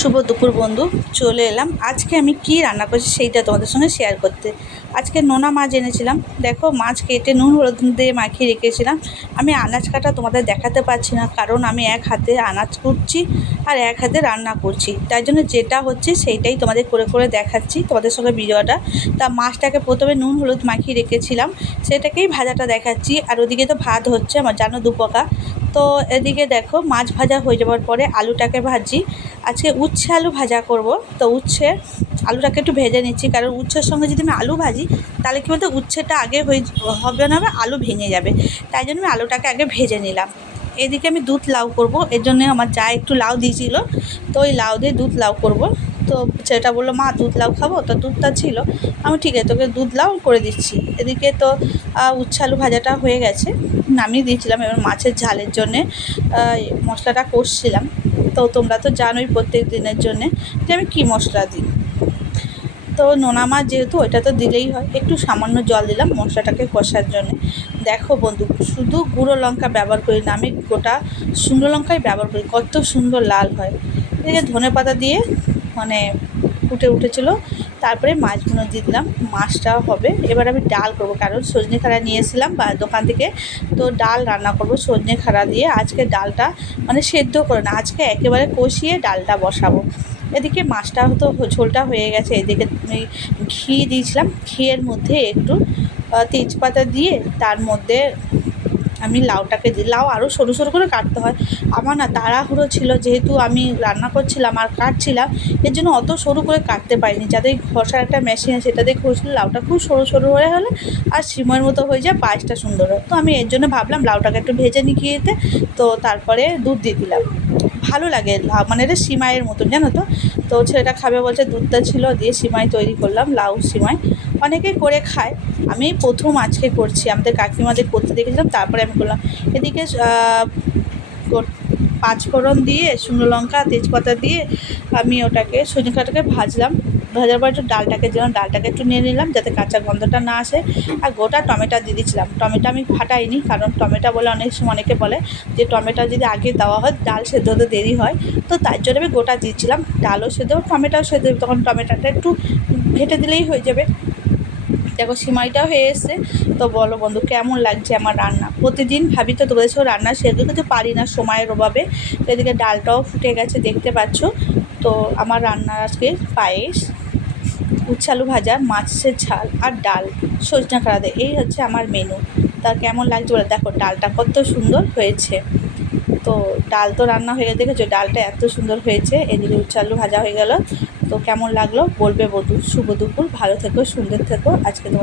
শুভ দুপুর বন্ধু, চলে এলাম আজকে আমি কি রান্না করছি সেইটা তোমাদের সঙ্গে শেয়ার করতে। আজকে নোনা মাছ এনেছিলাম। দেখো, মাছ কেটে নুন হলুদ দিয়ে মাখিয়ে রেখেছিলাম। আমি আনাজ কাটা তোমাদের দেখাতে পারছি না, কারণ আমি এক হাতে আনাজ কুটছি আর এক হাতে রান্না করছি। তাই জন্য যেটা হচ্ছে সেইটাই তোমাদের করে করে দেখাচ্ছি তোমাদের সঙ্গে ভিডিওটা। তা মাছটাকে প্রথমে নুন হলুদ মাখিয়ে রেখেছিলাম, সেটাকেই ভাজাটা দেখাচ্ছি। আর ওদিকে তো ভাত হচ্ছে আমার, জানো, দুপকা। তো এদিকে দেখো, মাছ ভাজা হয়ে যাওয়ার পরে আলুটাকে ভাজি। আজকে উচ্ছে আলু ভাজা করব। তো উচ্ছে আলুটাকে একটু ভেজে নিচ্ছি, কারণ উচ্ছের সঙ্গে যদি আমি আলু ভাজি তাহলে কী বলতো, উচ্ছেটা আগে হবে না, আলু ভেঙে যাবে। তাই জন্য আমি আলুটাকে আগে ভেজে নিলাম। এদিকে আমি দুধ লাউ করব, এর জন্য আমার যা একটু লাউ দিয়েছিল, তো ওই লাউ দিয়ে দুধ লাউ করব। তো সেটা বললো, মা দুধ লাউ খাবো, তো দুধটা ছিল। আমি ঠিক আছে, তোকে দুধ লাউ করে দিচ্ছি। এদিকে তো উচ্ছে আলু ভাজাটা হয়ে গেছে, নামিয়ে দিয়েছিলাম। এবার মাছের ঝালের জন্যে মশলাটা কষছিলাম। তো তোমরা তো জানোই প্রত্যেক দিনের জন্যে যে আমি কী মশলা দিই। তো নোনা মাছ যেহেতু, ওইটা তো দিলেই হয়। একটু সামান্য জল দিলাম মশলাটাকে কষার জন্যে। দেখো বন্ধু, শুধু গুঁড়ো লঙ্কা ব্যবহার করি না, আমি গোটা শুকনো লঙ্কাই ব্যবহার করি, কত সুন্দর লাল হয়। এদিকে ধনেপাতা দিয়ে মানে ফুটে উঠেছিলো, তারপরে মাছগুলো দিয়ে দিলাম। মাছটা হবে। এবার আমি ডাল করব, কারণ সজনে খাড়া নিয়ে এসেছিলাম বা দোকান থেকে। তো ডাল রান্না করব সজনে খাড়া দিয়ে। আজকে ডালটা মানে সেদ্ধ করে না, আজকে একেবারে কষিয়ে ডালটা বসাবো। এদিকে মাছটা হয়তো ঝোলটা হয়ে গেছে। এদিকে ঘি দিয়েছিলাম, ঘিয়ের মধ্যে একটু তেজপাতা দিয়ে তার মধ্যে আমি লাউটাকে দিই। লাউ আরও সরু সরু করে কাটতে হয়। আমার না তাড়াহুড়ো ছিল, যেহেতু আমি রান্না করছিলাম আর কাটছিলাম, এর জন্য অত সরু করে কাটতে পারিনি। যাতে ঘষার একটা মেশিন আছে, সেটা দিয়ে ঘষলে লাউটা খুব সরু সরু হয়ে হলে আর সিময়ের মতো হয়ে যায়, পায়েসটা সুন্দর হয়। তো আমি এর জন্য ভাবলাম লাউটাকে একটু ভেজে নিই ঘিয়েতে। তো তারপরে দুধ দিয়ে দিলাম। ভালো লাগে মানে এটা সিমাইয়ের মতন, জানো তো। তো ছেলেটা খাবে বলছে, দুধটা ছিল, দিয়ে সিমাই তৈরি করলাম, লাউ সিমাই। অনেকেই করে খায়, আমি প্রথম আজকে করছি। আমাদের কাকিমাদের করতে দেখেছিলাম, তারপরে আমি করলাম। এদিকে পাঁচফোড়ন দিয়ে, শুকনো লঙ্কা, তেজপাতা দিয়ে আমি ওটাকে সজনে খাটাকে ভাজলাম। ভাজার পর একটু ডালটাকে দিলাম, ডালটাকে একটু নিয়ে নিলাম যাতে কাঁচা গন্ধটা না আসে। আর গোটা টমেটো দিয়ে দিয়েছিলাম। টমেটো আমি ফাটাইনি, কারণ টমেটো বলে অনেক সময় অনেকে বলে যে টমেটো যদি আগে দেওয়া হয় ডাল সেদ্ধ হতে দেরি হয়। তো তার জন্য আমি গোটা দিচ্ছিলাম। ডালও সেদ্ধ, টমেটোও সেদ্ধ, তখন টমেটোটা একটু ঘেঁটে দিলেই হয়ে যাবে। দেখো সিমাইটাও হয়ে এসছে। তো বলো বন্ধু, কেমন লাগছে আমার রান্না? প্রতিদিন ভাবি তো তোমাদের সঙ্গে রান্না শেয়ার করতে, কিন্তু পারি না সময়ের অভাবে। তো এদিকে ডালটাও ফুটে গেছে, দেখতে পাচ্ছ। তো আমার রান্না আজকে পায়েস, উচ্ছে আলু ভাজা, মাছের ঝাল আর ডাল সজনে খাড়া দিয়ে, এই হচ্ছে আমার মেনু। তা কেমন লাগছে বলে, দেখো ডালটা কত সুন্দর হয়েছে। তো ডাল তো রান্না হয়ে গেছে, দেখেছো ডালটা এত সুন্দর হয়েছে। এদিকে উচ্ছে আলু ভাজা হয়ে গেল। তো কেমন লাগলো বলবে বন্ধু। শুভ দুপুর, ভালো থেকো, সুন্দর থেকো। আজকে তোমার